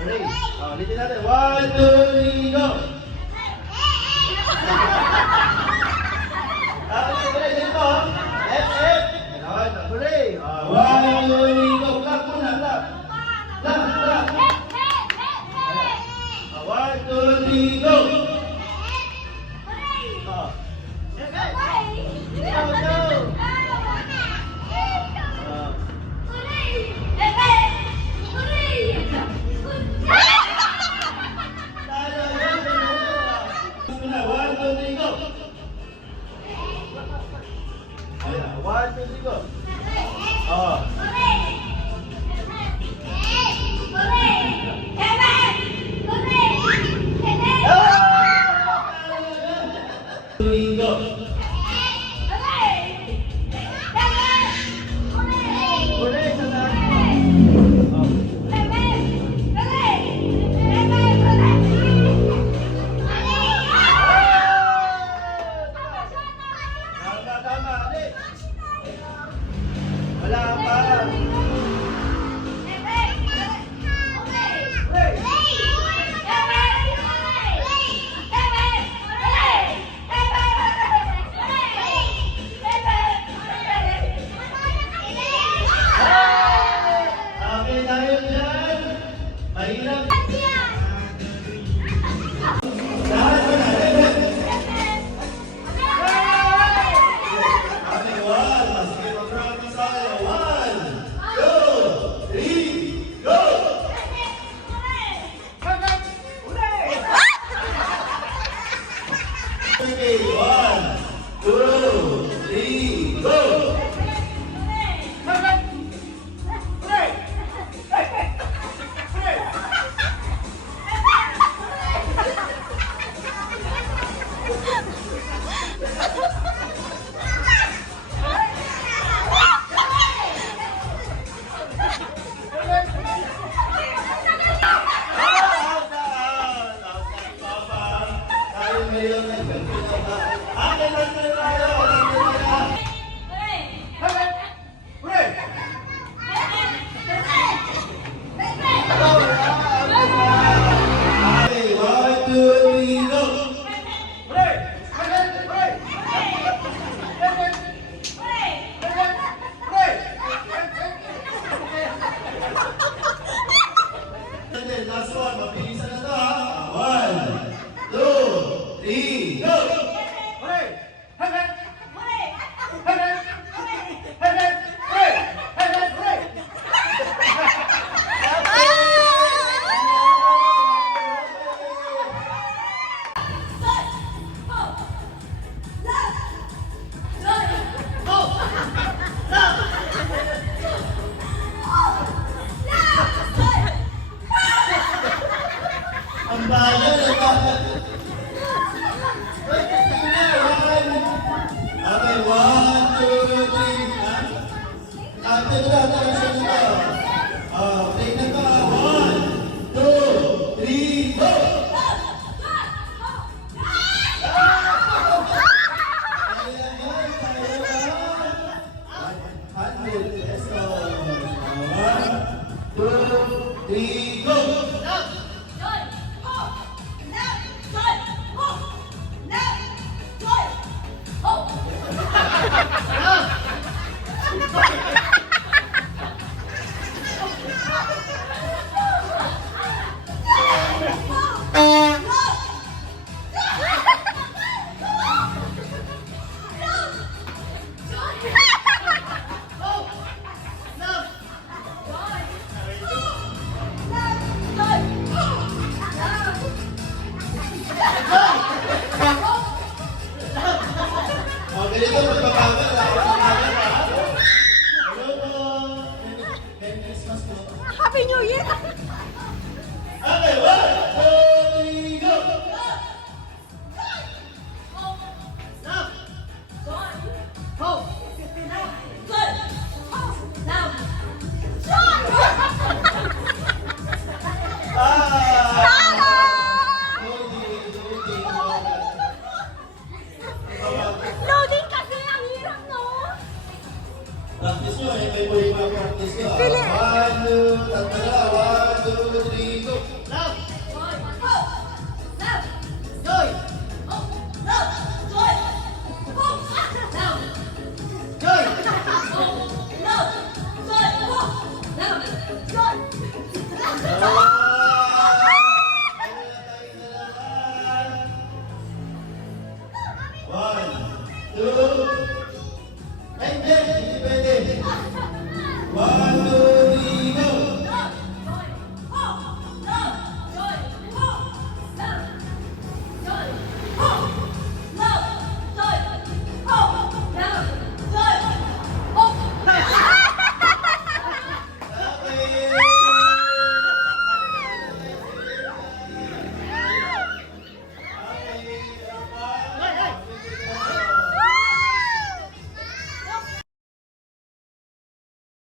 Ready? Ulitin natin. 1, 2, 3, go! Tuloy, dito. Left, left. Ganon, tuloy. 1, 2, 3, go. Clap muna, clap. Clap, clap. 1, 2, 3, go! One, two, three, go. Oh. Go. Wala pa. Okay, tayo dyan. Mahirap. Lahat mo na. Okay, 1, 2, 3, go! Last one, mabilisan na to ha. 1, 2, 3, go! Hooray! Hooray! Hooray! Hooray! Hooray! Hooray! Hooray! Ang bagal, ang bagal.